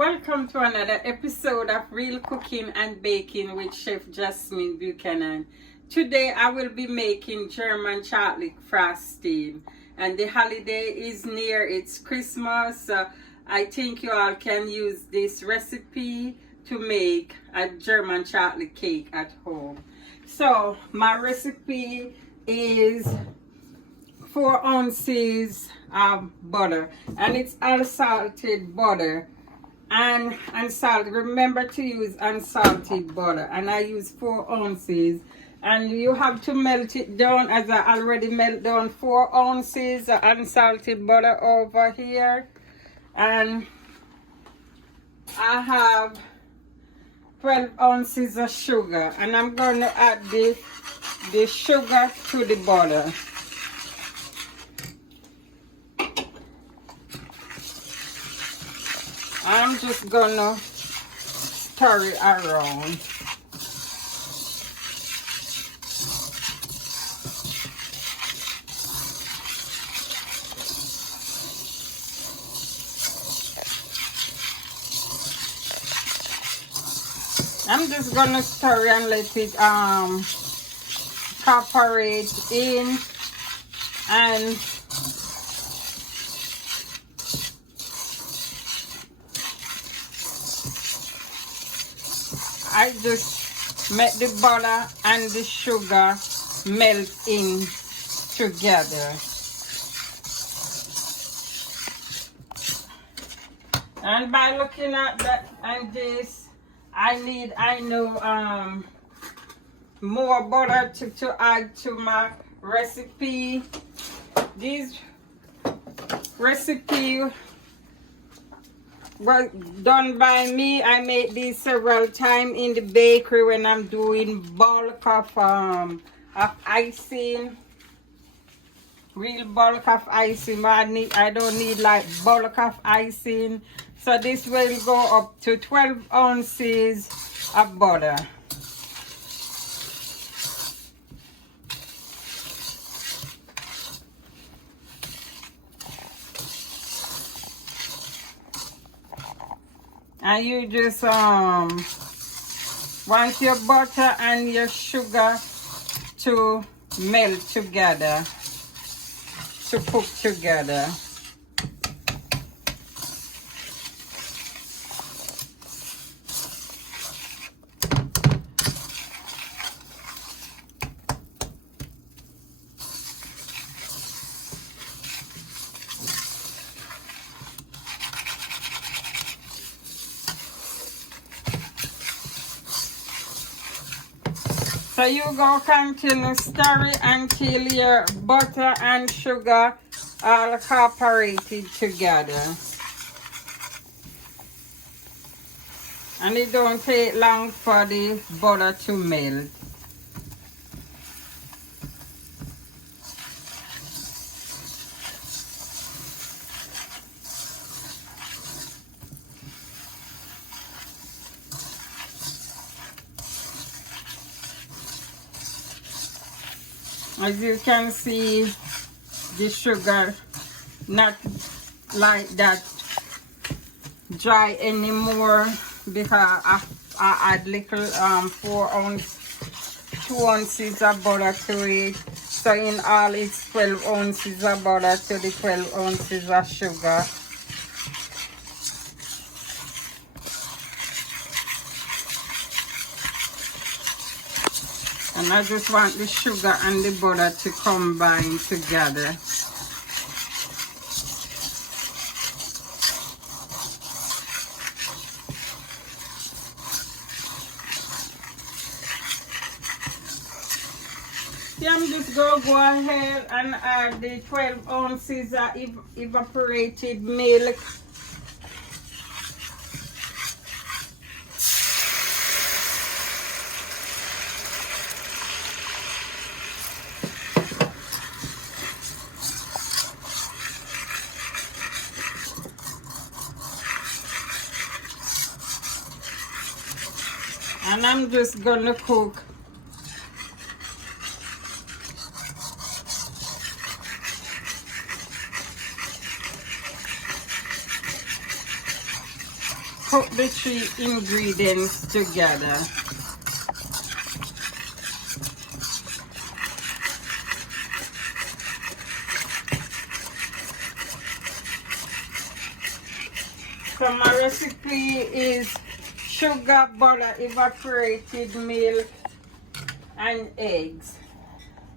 Welcome to another episode of Real Cooking and Baking with Chef Jasmine Buchanan. Today I will be making German chocolate frosting, and the holiday is near. It's Christmas, so I think you all can use this recipe to make a German chocolate cake at home. So my recipe is 4 ounces of butter, and it's unsalted butter and unsalted. Remember to use unsalted butter, and I use 4 ounces, and you have to melt it down as I already melt down 4 ounces of unsalted butter over here. And I have 12 ounces of sugar, and I'm going to add the sugar to the butter. I'm just gonna stir it around. I'm just gonna stir it and let it incorporate in, and I just make the butter and the sugar melt in together. And by looking at that and this, I know more butter to add to my recipe. This recipe was done by me. I made these several times in the bakery when I'm doing bulk of icing, real bulk of icing. I don't need like bulk of icing. So this will go up to 12 ounces of butter. And you just want your butter and your sugar to melt together, to cook together. So you go continue stir it until your butter and sugar are incorporated together. And it don't take long for the butter to melt. As you can see, the sugar not like that dry anymore, because I add little 2 ounces of butter to it. So in all it's 12 ounces of butter to the 12 ounces of sugar. And I just want the sugar and the butter to combine together. Yeah, I'm just going to go ahead and add the 12 ounces of evaporated milk. And I'm just gonna cook put the three ingredients together. So my recipe is sugar, butter, evaporated milk, and eggs.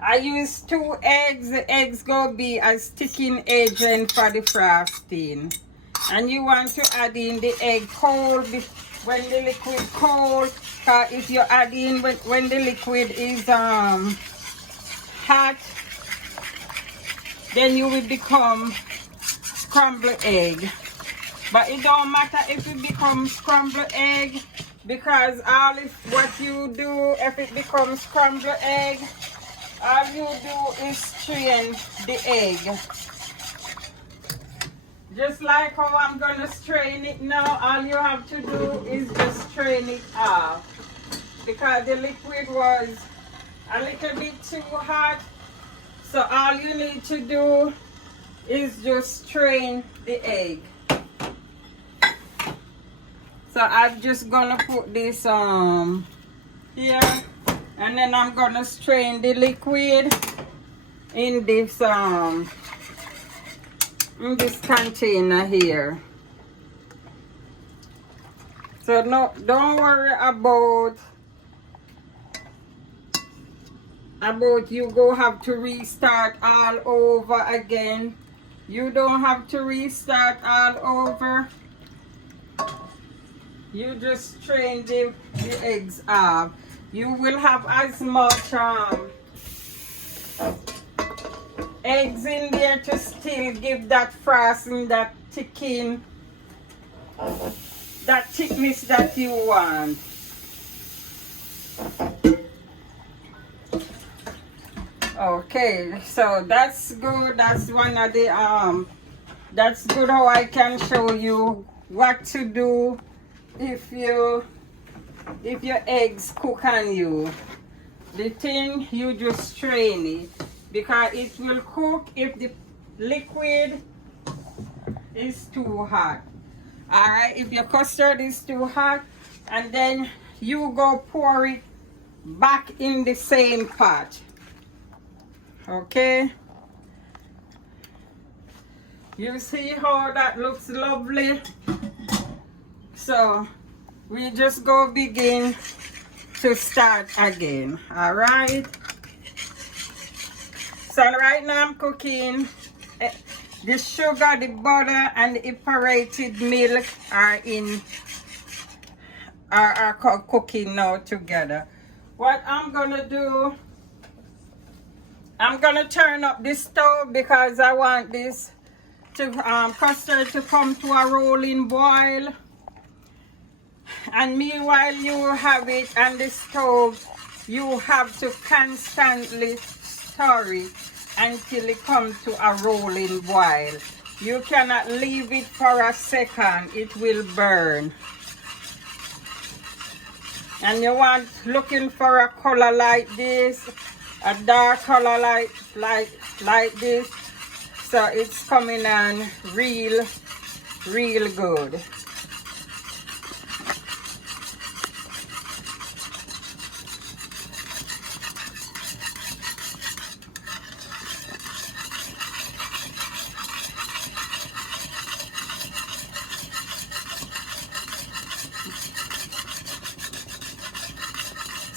I use 2 eggs. The eggs go be a sticking agent for the frosting. And you want to add in the egg cold when the liquid cold. Cause if you add in when the liquid is hot, then you will become scrambled egg. But it don't matter if it becomes scrambled egg, because what you do if it becomes scrambled egg, all you do is strain the egg. Just like how I'm gonna strain it now, all you have to do is just strain it off. Because the liquid was a little bit too hot. So all you need to do is just strain the egg. So I'm just gonna put this here, and then I'm gonna strain the liquid in this container here. So no, don't worry about you go have to restart all over again. You don't have to restart all over. You just strain the eggs off. You will have as much eggs in there to still give that frosting, that thickness that you want. Okay, so that's good. That's one of the that's good how I can show you what to do if your eggs cook on you. The thing, you just strain it, because it will cook if the liquid is too hot. Alright, if your custard is too hot, and then you go pour it back in the same pot. Okay, you see how that looks lovely? So we just go begin to start again. All right, so right now I'm cooking the sugar, the butter, and the evaporated milk are cooking now together. What I'm gonna do, I'm gonna turn up the stove because I want this to custard to come to a rolling boil. And meanwhile you have it on the stove, you have to constantly stir it until it comes to a rolling boil. You cannot leave it for a second, it will burn. And you want looking for a color like this, a dark color like this, so it's coming on real good.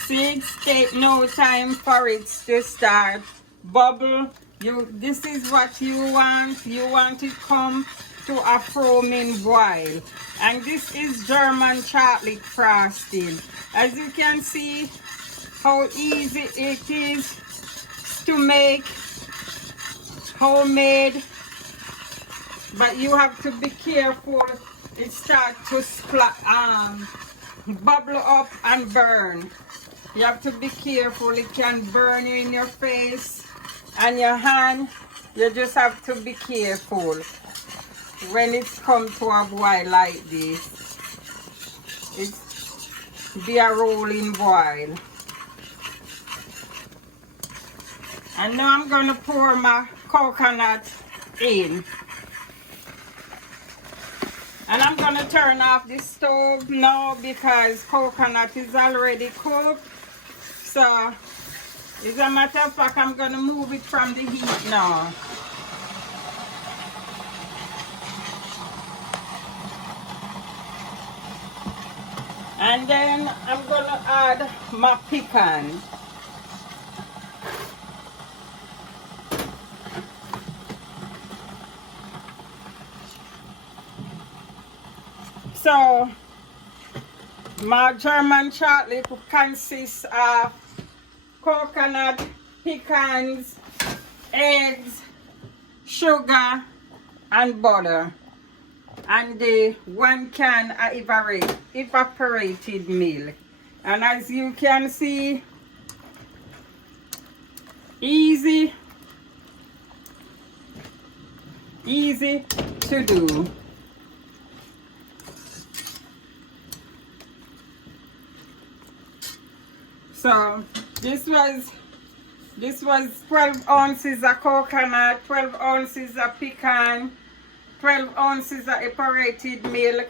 Seeds take no time for it to start bubble. This is what you want. You want it come to a foaming boil. And this is German chocolate frosting. As you can see how easy it is to make, homemade. But you have to be careful. It starts to bubble up and burn. You have to be careful, it can burn you in your face and your hand. You just have to be careful when it's come to a boil like this. It's be a rolling boil. And now I'm going to pour my coconut in. And I'm gonna turn off the stove now because coconut is already cooked. So, as a matter of fact, I'm gonna move it from the heat now. And then I'm gonna add my pecan. So, my German chocolate consists of coconut, pecans, eggs, sugar, and butter. And the 1 can evaporated milk. And as you can see, easy to do. So this was 12 ounces of coconut, 12 ounces of pecan, 12 ounces of evaporated milk,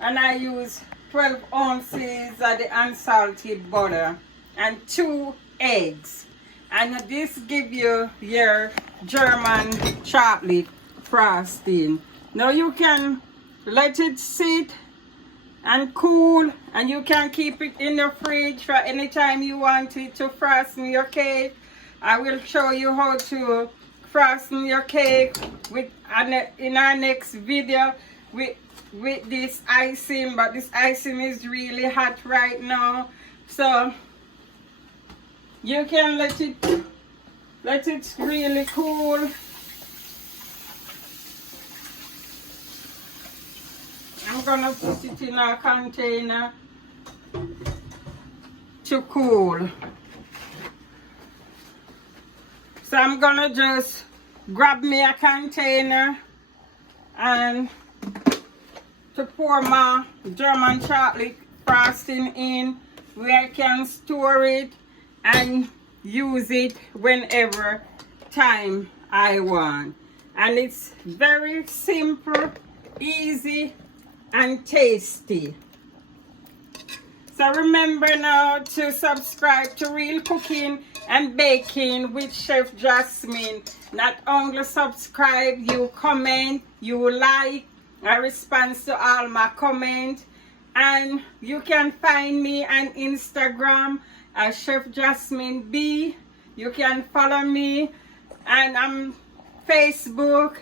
and I use 12 ounces of the unsalted butter and 2 eggs. And this give you your German chocolate frosting. Now you can let it sit and cool, and you can keep it in the fridge for any time you want it to frosting your cake. I will show you how to frosting your cake in our next video with this icing, but this icing is really hot right now, so you can let it really cool. I'm gonna put it in a container to cool. So I'm gonna just grab me a container and to pour my German chocolate frosting in, where I can store it and use it whenever time I want. And it's very simple, easy, and tasty. So remember now to subscribe to Real Cooking and Baking with Chef Jasmine. Not only subscribe, you comment, you like. I respond to all my comments. And you can find me on Instagram as Chef Jasmine B. You can follow me, and I'm Facebook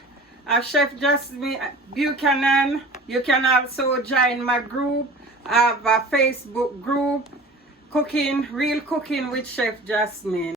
as Chef Jasmine Buchanan. You can also join my group. I have a Facebook group, Real Cooking with Chef Jasmine.